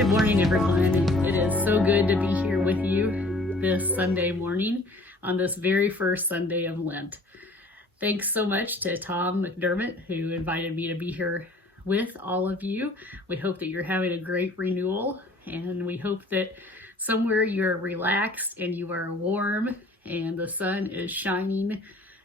Good morning, everyone. It is so good to be here with you this Sunday morning on this very first Sunday of Lent. Thanks so much to Tom McDermott, who invited me to be here with all of you. We hope that you're having a great renewal, and we hope that somewhere you're relaxed and you are warm and the sun is shining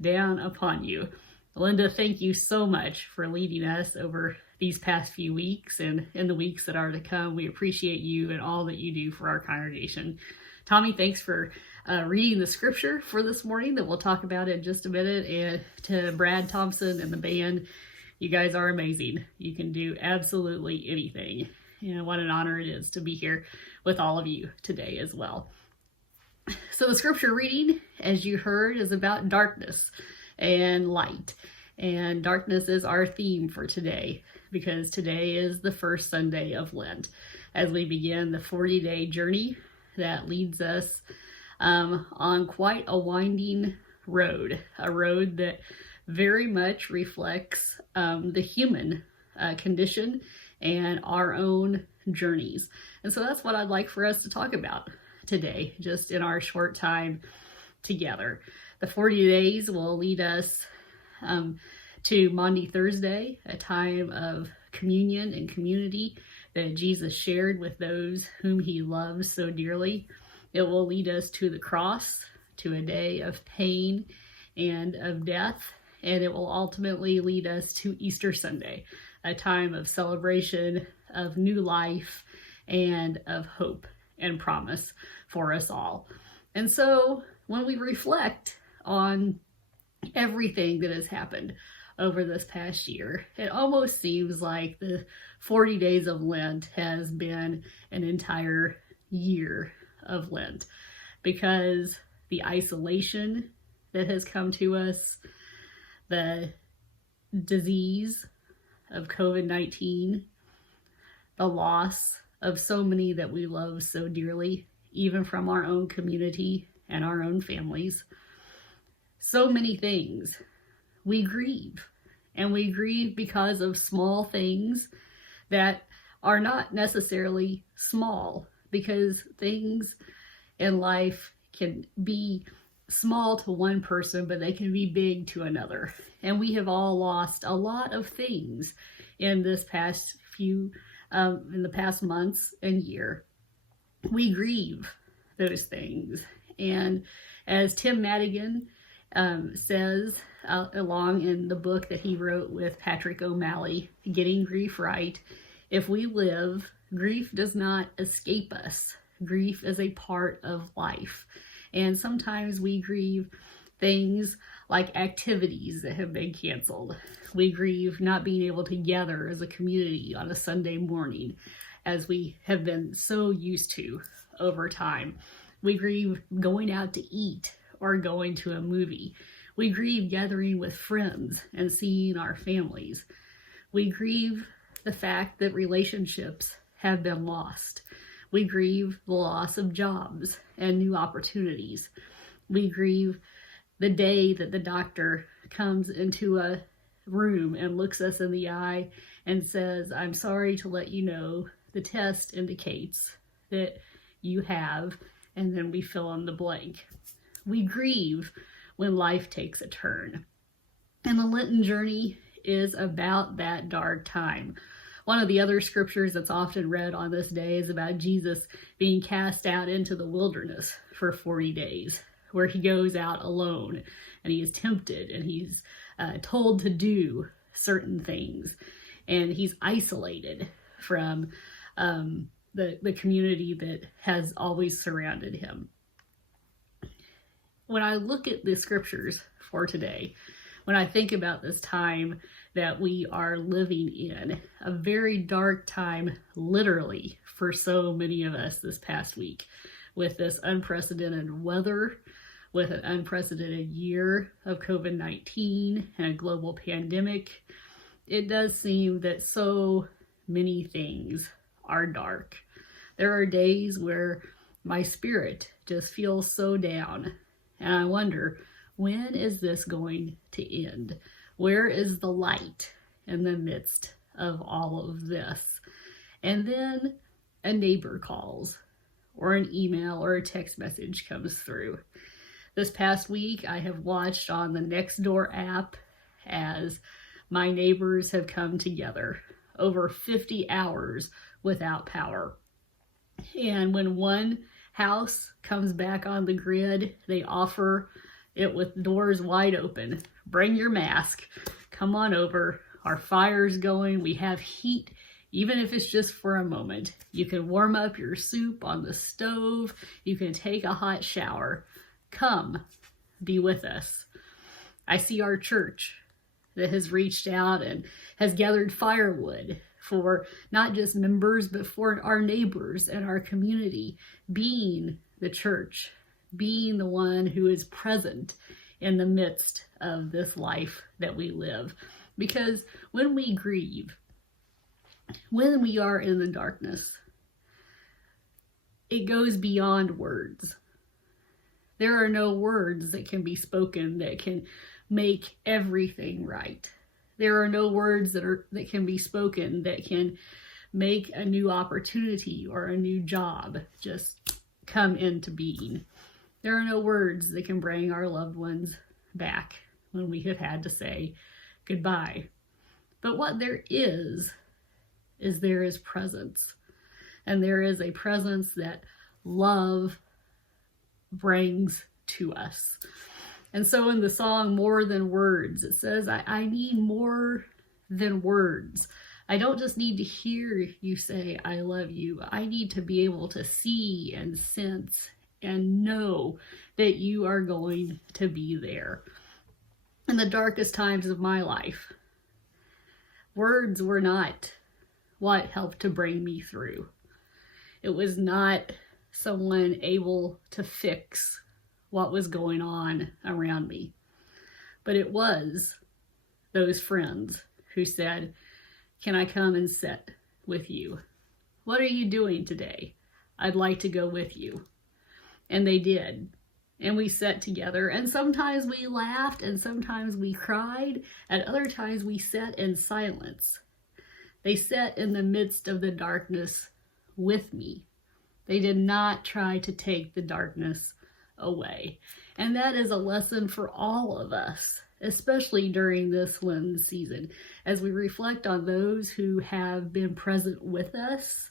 down upon you. Linda, thank you so much for leading us over these past few weeks and in the weeks that are to come. We appreciate you and all that you do for our congregation. Tommy, thanks for reading the scripture for this morning that we'll talk about in just a minute. And to Brad Thompson and the band, you guys are amazing. You can do absolutely anything. And what an honor it is to be here with all of you today as well. So the scripture reading, as you heard, is about darkness and light. And darkness is our theme for today, because today is the first Sunday of Lent as we begin the 40-day journey that leads us on quite a winding road, a road that very much reflects the human condition and our own journeys. And so that's what I'd like for us to talk about today, just in our short time together. The 40 days will lead us to Maundy Thursday, a time of communion and community that Jesus shared with those whom he loves so dearly. It will lead us to the cross, to a day of pain and of death, and it will ultimately lead us to Easter Sunday, a time of celebration, of new life, and of hope and promise for us all. And so when we reflect on everything that has happened over this past year, it almost seems like the 40 days of Lent has been an entire year of Lent, because the isolation that has come to us, the disease of COVID-19, the loss of so many that we love so dearly, even from our own community and our own families. So many things. We grieve, and we grieve because of small things that are not necessarily small, because things in life can be small to one person, but they can be big to another. And we have all lost a lot of things in this past in the past months and year. We grieve those things. And as Tim Madigan says along in the book that he wrote with Patrick O'Malley, Getting Grief Right, if we live, grief does not escape us. Grief is a part of life. And sometimes we grieve things like activities that have been canceled. We grieve not being able to gather as a community on a Sunday morning, as we have been so used to over time. We grieve going out to eat or going to a movie. We grieve gathering with friends and seeing our families. We grieve the fact that relationships have been lost. We grieve the loss of jobs and new opportunities. We grieve the day that the doctor comes into a room and looks us in the eye and says, "I'm sorry to let you know the test indicates that you have," and then we fill in the blank. We grieve when life takes a turn. And the Lenten journey is about that dark time. One of the other scriptures that's often read on this day is about Jesus being cast out into the wilderness for 40 days, where he goes out alone and he is tempted and he's told to do certain things, and he's isolated from the community that has always surrounded him. When I look at the scriptures for today, when I think about this time that we are living in, a very dark time, literally, for so many of us this past week, with this unprecedented weather, with an unprecedented year of COVID-19 and a global pandemic, it does seem that so many things are dark. There are days where my spirit just feels so down, and I wonder, when is this going to end? Where is the light in the midst of all of this? And then a neighbor calls, or an email or a text message comes through. This past week, I have watched on the Nextdoor app as my neighbors have come together over 50 hours without power. And when one house comes back on the grid, they offer it with doors wide open. Bring your mask. Come on over. Our fire's going. We have heat, even if it's just for a moment. You can warm up your soup on the stove. You can take a hot shower. Come, be with us. I see our church that has reached out and has gathered firewood for not just members, but for our neighbors and our community, being the church, being the one who is present in the midst of this life that we live. Because when we grieve, when we are in the darkness, it goes beyond words. There are no words that can be spoken that can make everything right. There are no words that can be spoken that can make a new opportunity or a new job just come into being. There are no words that can bring our loved ones back when we have had to say goodbye. But what there is there is presence. And there is a presence that love brings to us. And so in the song, More Than Words, it says, I need more than words. I don't just need to hear you say, I love you. I need to be able to see and sense and know that you are going to be there. In the darkest times of my life, words were not what helped to bring me through. It was not someone able to fix what was going on around me. But it was those friends who said, can I come and sit with you? What are you doing today? I'd like to go with you. And they did. And we sat together, and sometimes we laughed, and sometimes we cried, and other times we sat in silence. They sat in the midst of the darkness with me. They did not try to take the darkness away. And that is a lesson for all of us, especially during this Lent season, as we reflect on those who have been present with us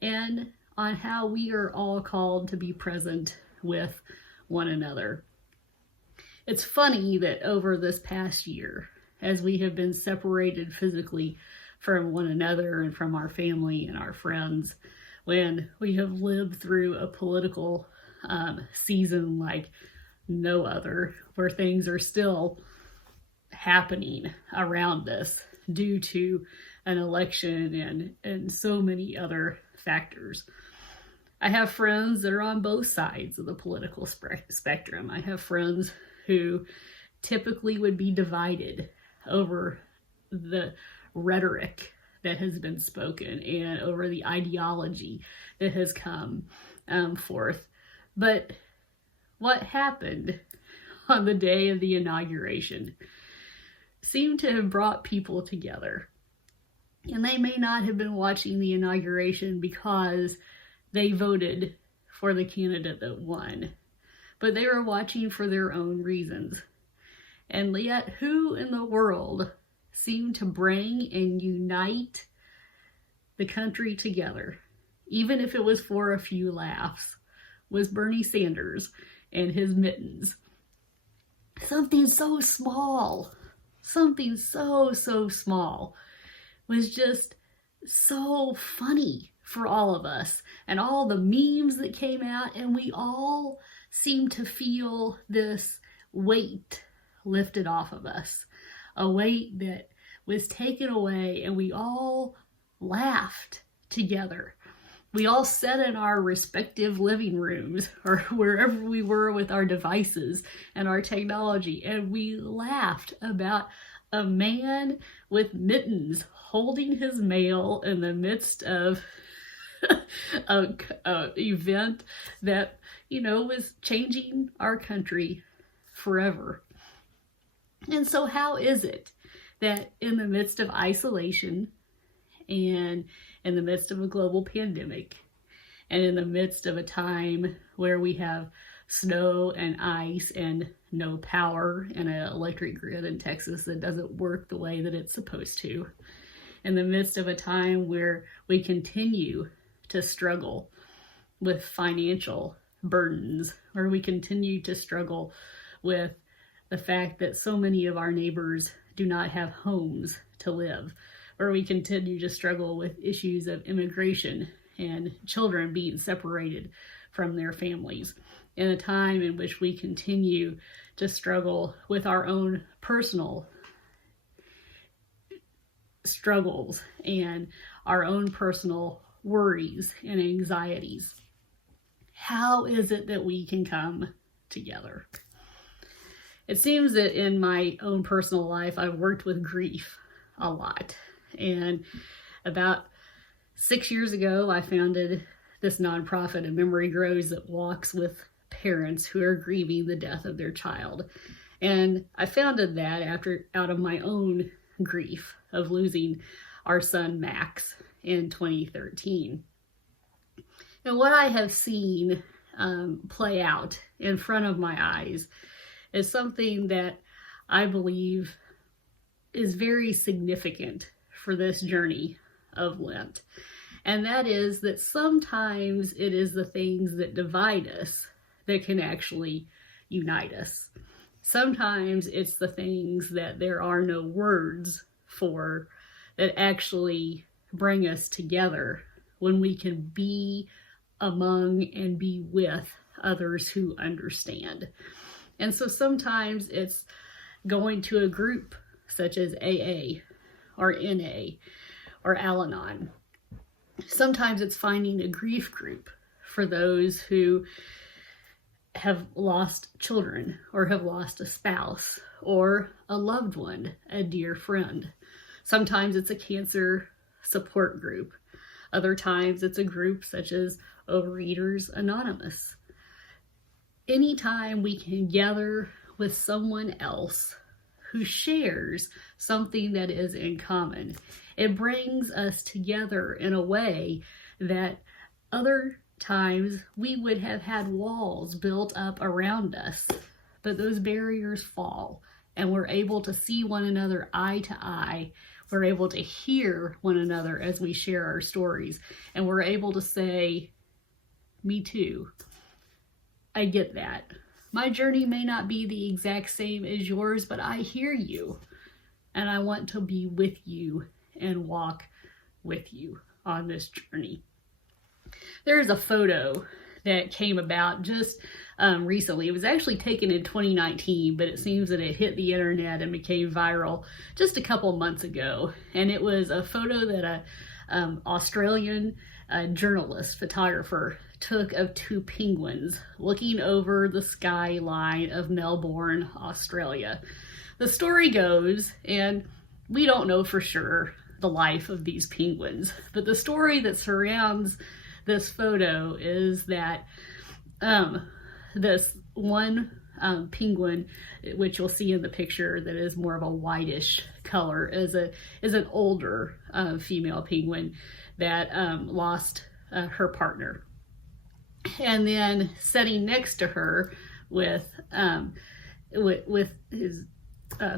and on how we are all called to be present with one another. It's funny that over this past year, as we have been separated physically from one another and from our family and our friends, when we have lived through a political season like no other, where things are still happening around us due to an election and so many other factors. I have friends that are on both sides of the political spectrum. I have friends who typically would be divided over the rhetoric that has been spoken and over the ideology that has come forth. But what happened on the day of the inauguration seemed to have brought people together. And they may not have been watching the inauguration because they voted for the candidate that won, but they were watching for their own reasons. And yet, who in the world seemed to bring and unite the country together, even if it was for a few laughs, was Bernie Sanders and his mittens. Something so small, something so small was just so funny for all of us, and all the memes that came out, and we all seemed to feel this weight lifted off of us, a weight that was taken away, and we all laughed together. We all sat in our respective living rooms or wherever we were with our devices and our technology, and we laughed about a man with mittens holding his mail in the midst of an event that, was changing our country forever. And so how is it that in the midst of isolation and in the midst of a global pandemic, and in the midst of a time where we have snow and ice and no power and an electric grid in Texas that doesn't work the way that it's supposed to, in the midst of a time where we continue to struggle with financial burdens, where we continue to struggle with the fact that so many of our neighbors do not have homes to live, where we continue to struggle with issues of immigration and children being separated from their families, in a time in which we continue to struggle with our own personal struggles and our own personal worries and anxieties. How is it that we can come together? It seems that in my own personal life, I've worked with grief a lot. And about 6 years ago, I founded this nonprofit, A Memory Grows, that walks with parents who are grieving the death of their child. And I founded that out of my own grief of losing our son Max in 2013. And what I have seen play out in front of my eyes is something that I believe is very significant for this journey of Lent. And that is that sometimes it is the things that divide us that can actually unite us. Sometimes it's the things that there are no words for that actually bring us together when we can be among and be with others who understand. And so sometimes it's going to a group such as AA or NA or Al-Anon. Sometimes it's finding a grief group for those who have lost children or have lost a spouse or a loved one, a dear friend. Sometimes it's a cancer support group. Other times it's a group such as Overeaters Anonymous. Anytime we can gather with someone else who shares something that is in common, it brings us together in a way that other times we would have had walls built up around us, but those barriers fall and we're able to see one another eye to eye. We're able to hear one another as we share our stories, and we're able to say, me too. I get that. My journey may not be the exact same as yours, but I hear you, and I want to be with you and walk with you on this journey. There is a photo that came about just recently. It was actually taken in 2019, but it seems that it hit the internet and became viral just a couple months ago. And it was a photo that a Australian journalist, photographer, took of two penguins looking over the skyline of Melbourne, Australia. The story goes, and we don't know for sure the life of these penguins, but the story that surrounds this photo is that this one penguin, which you'll see in the picture that is more of a whitish color, is an older female penguin that lost her partner. And then sitting next to her with his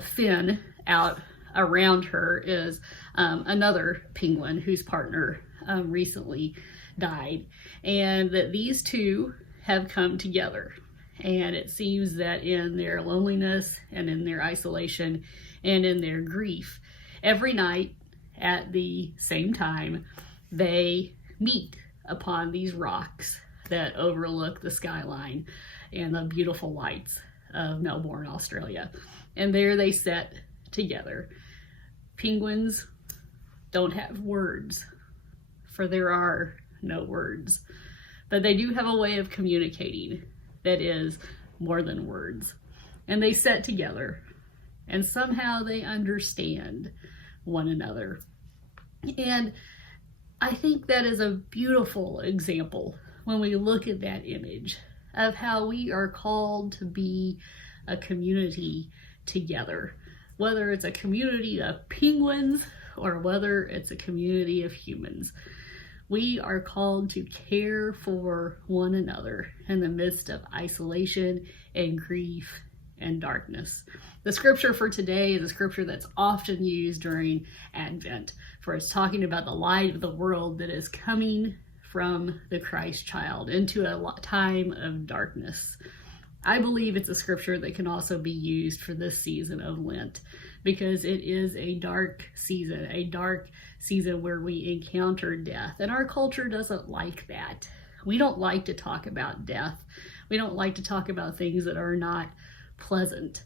fin out around her is another penguin whose partner recently died, and that these two have come together. And it seems that in their loneliness and in their isolation and in their grief, every night at the same time, they meet upon these rocks that overlook the skyline and the beautiful lights of Melbourne, Australia. And there they sit together. Penguins don't have words, for there are no words, but they do have a way of communicating that is more than words. And they sit together, and somehow they understand one another. And I think that is a beautiful example when we look at that image of how we are called to be a community together. Whether it's a community of penguins or whether it's a community of humans. We are called to care for one another in the midst of isolation and grief and darkness. The scripture for today is a scripture that's often used during Advent, for it's talking about the light of the world that is coming from the Christ child into a time of darkness. I believe it's a scripture that can also be used for this season of Lent, because it is a dark season where we encounter death. And our culture doesn't like that. We don't like to talk about death. We don't like to talk about things that are not pleasant,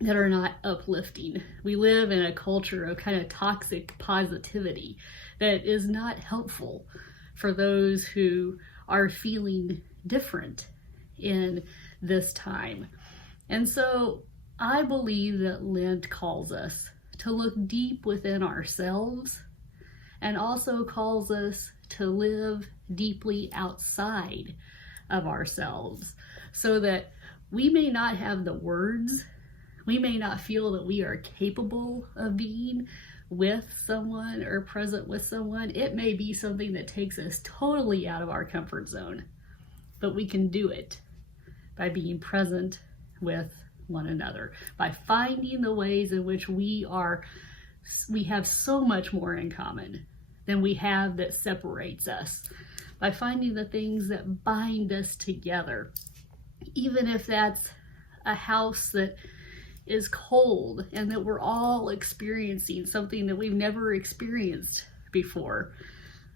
that are not uplifting. We live in a culture of kind of toxic positivity that is not helpful for those who are feeling different in this time. And so I believe that Lent calls us to look deep within ourselves, and also calls us to live deeply outside of ourselves, so that we may not have the words, we may not feel that we are capable of being with someone or present with someone. It may be something that takes us totally out of our comfort zone, but we can do it by being present with one another, by finding the ways in which we have so much more in common than we have that separates us, by finding the things that bind us together, even if that's a house that is cold and that we're all experiencing something that we've never experienced before,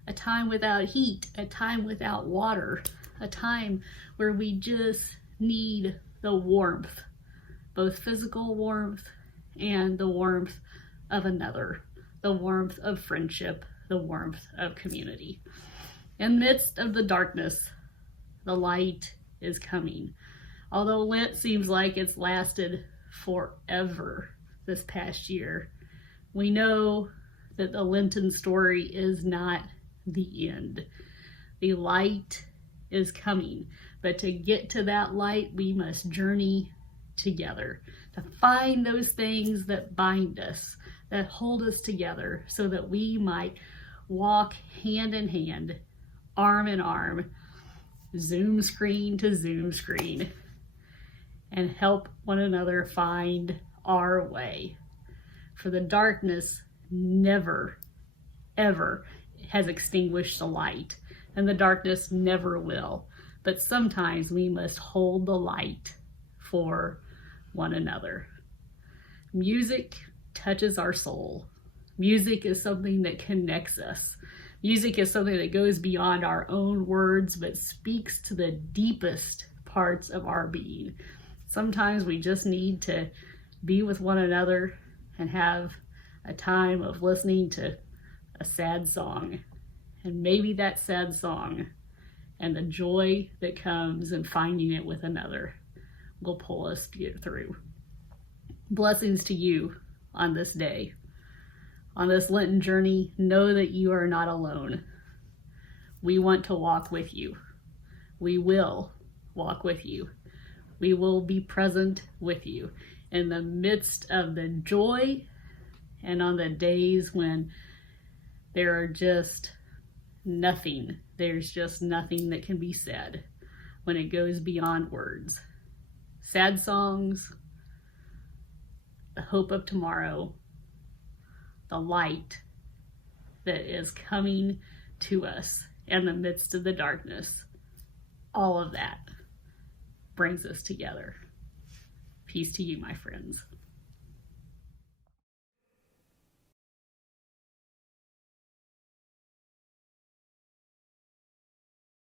a time without heat, a time without water, a time where we just need the warmth, both physical warmth and the warmth of another, the warmth of friendship, the warmth of community. In the midst of the darkness, the light is coming. Although Lent seems like it's lasted forever this past year, we know that the Lenten story is not the end. The light is coming, but to get to that light, we must journey together, to find those things that bind us, that hold us together, so that we might walk hand in hand, arm in arm, Zoom screen to Zoom screen, and help one another find our way. For the darkness never, ever has extinguished the light, and the darkness never will. But sometimes we must hold the light for one another. Music touches our soul. Music is something that connects us. Music is something that goes beyond our own words, but speaks to the deepest parts of our being. Sometimes we just need to be with one another and have a time of listening to a sad song. And maybe that sad song and the joy that comes in finding it with another will pull us through. Blessings to you on this day. On this Lenten journey, know that you are not alone. We want to walk with you. We will walk with you. We will be present with you in the midst of the joy and on the days when there are just nothing. There's just nothing that can be said, when it goes beyond words. Sad songs, the hope of tomorrow, the light that is coming to us in the midst of the darkness. All of that brings us together. Peace to you, my friends.